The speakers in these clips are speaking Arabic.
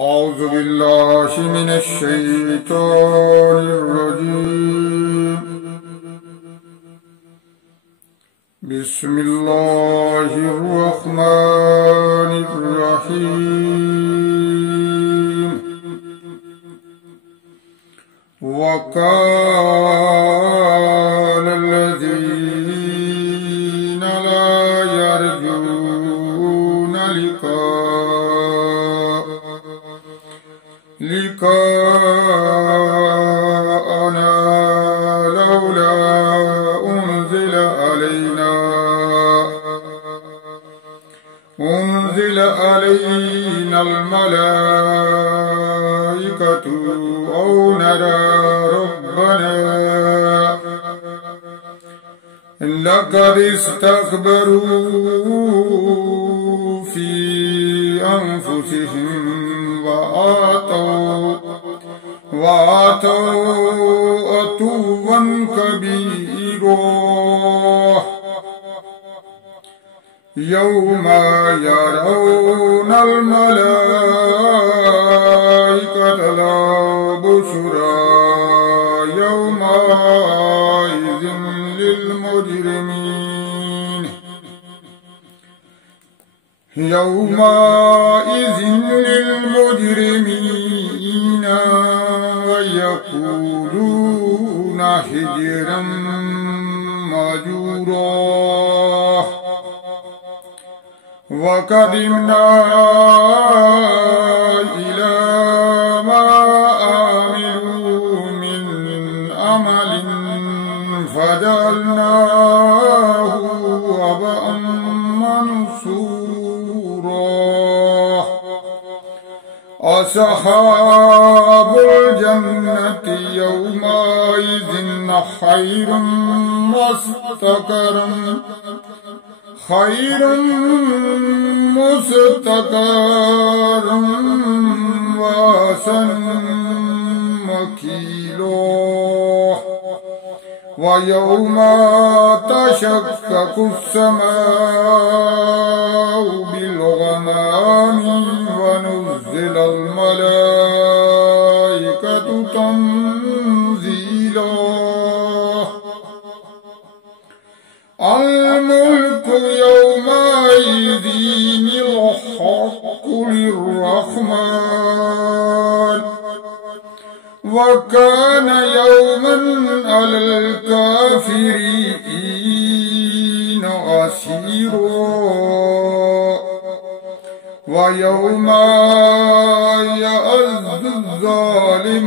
أعوذ بالله من الشيطان الرجيم. بسم الله الرحمن الرحيم. وقال الذين لا يرجون لقاءنا لولا أنزل علينا الملائكة أو نرى ربنا لقد استكبروا في أنفسهم وآتوا عتوا كبيرا يوم يرون الملائكة لا بشرى يومئذ للمجرمين ويقولون حجرا مهجورا. وقدمنا إلى ما عملوا من عمل فجعلناه هباء منثورا. أصحاب الجنة يومئذ خير مستقرا وأحسن مقيلا. ويوم تشقق السماء بالغمام ونزل الملائكة تنزيلا. الملك يومئذ الحق للرحمن وكان يوما على الكافرين عسيرا. ويوم يعض الظالم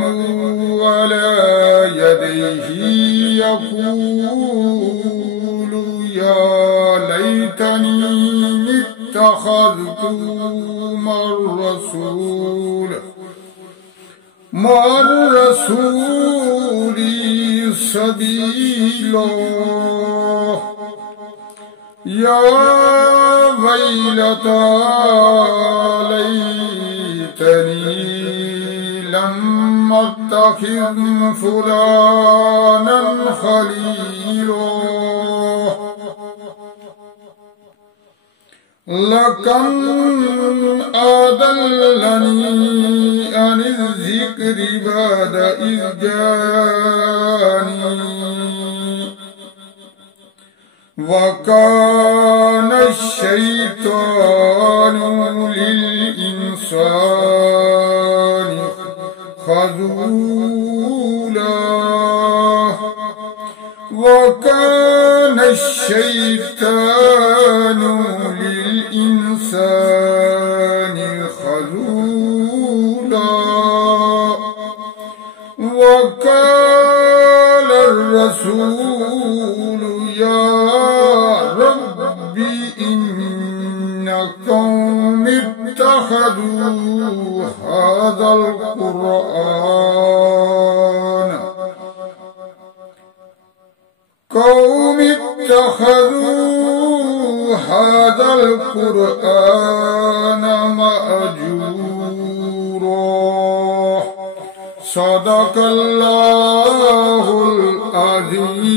على يديه يقول يا ليتني اتخذت مع الرسول سبيلا. يا ويلتى ليتني لم أتخذ فلانا خليلا لكن أضلني عن الذكر بعد إذ جاءني وكان الشيطان للإنسان خذولا. وكان الشيطان للإنسان خذولا. وقال الرسول يا رب إن قوم اتخذوا هذا القرآن مأجورا. صدق الله العظيم.